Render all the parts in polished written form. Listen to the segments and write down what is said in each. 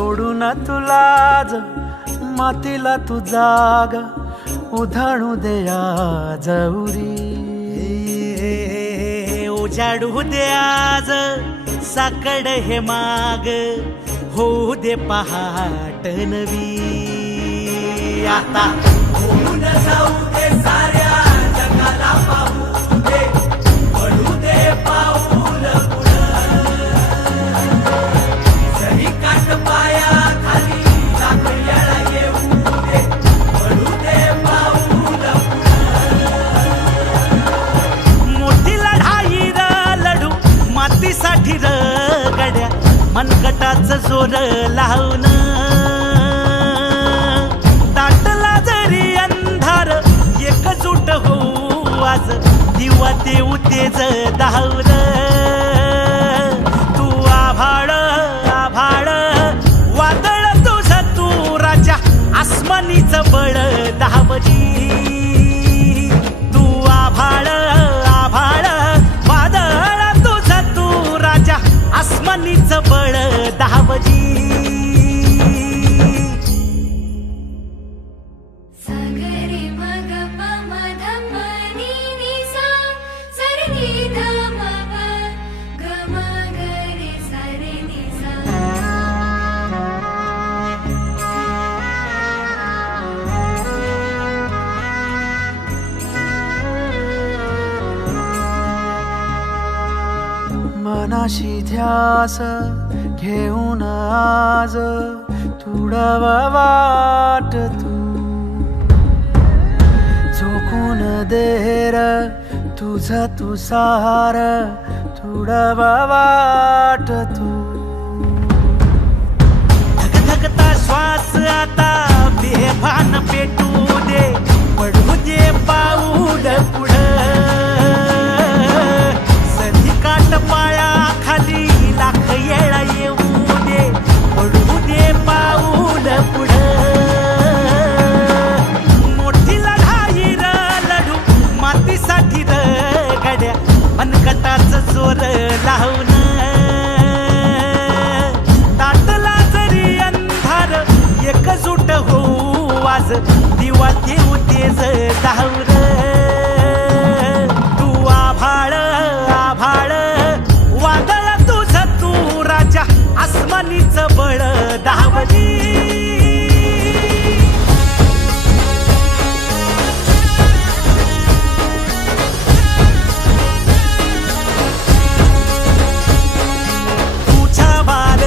सोडून तुला मातीला तू जाग उधाणू दे आज उरी. उजाडू दे आज साकड हे माग होऊ दे पहाट नवी. आता होऊन जाऊ दे साऱ्या जगाला पाहू दे पडू दे पाऊल पुढं. जरी काट पाया खाली लाख येळा येऊ दे पडू दे पाऊल पुढं. मोठी लढाई र लढू मातीसाठी र गड्या मनगटाच जोर लावून. दाटला जरी अंधार एकजूट होऊ आज दिवा देऊ तेज दावर. तू आभाळ आभाळ वादळ तुझं तू राजा आसमानीच बळ दावजी. तू आभाळ आभाळ वादळ तुझं तू राजा आसमानीच बळ दावजी. मनाशी ध्यास घेऊन आज तुडव वाट तू झोकून देर तुझ तू सार तुडव वाट तू. धगधगता श्वास आता बेभान पेटू दे पडू दे पाऊल पुढं. सधी काट पाया खाली लाख येळा येऊ दे पडू दे पाऊल पुढं. मोठी लढाई र लढू मातीसाठी र गड्या मनगटाच जोर लावून. दाटला जरी अंधार एकजूट होऊ आज दिवा देऊ तेज दावर. तू आभाळ आभाळ वादळ तुझं तू राजा आसमानीच बळ दावजी. तुझा वार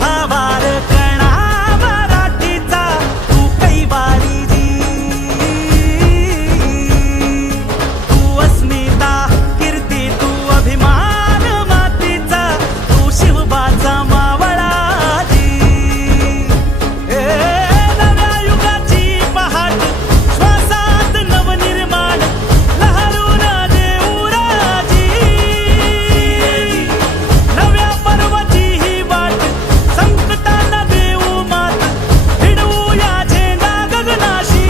भावार कणा मराठीचा तू कैवारी तू अस्मिता कीर्ती तू अभिमान मातीचा तू शिवबाचा मावळा. नव्या युगाची पहाट श्वासात नवनिर्माण लहरून देऊ राजी. नव्या पर्वती ही वाट संकटाला देऊ मात भिडवू या झेंडा गगनाशी.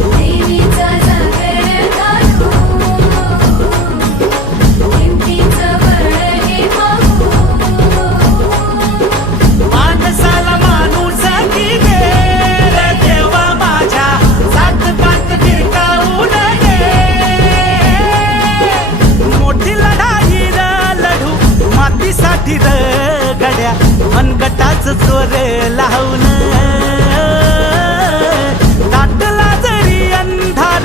देवीचा जागर काढू हिमतीचं बळ हे पाहू. माणसाला माणूस की दे रे देवा माझ्या सात पात फिरकावू नये. मोठी लढाई र लढू मातीसाठी र गड्या मनगटाच जोर लावून. दाटला जरी अंधार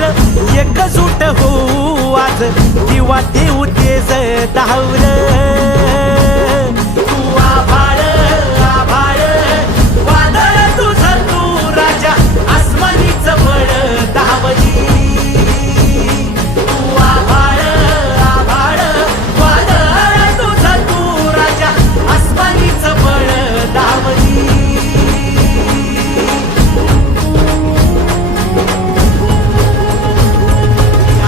एकजूट होऊ आज दिवा देऊ तेज दावर. तू आभाळ आभाळ वादळ तुझं तू राजा आसमानीच बळ दावजी. तू आभाळ आभाळ वादळ तुझं तू राजा आसमानीच बळ दावजी.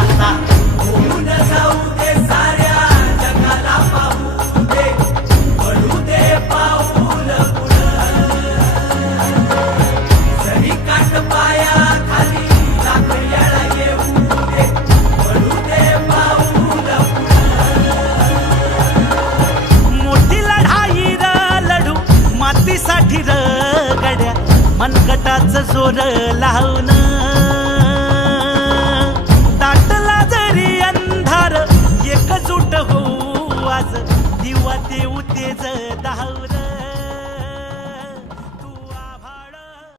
आता होऊन जाऊ दे साऱ्या जगाला पाहू मोर लावून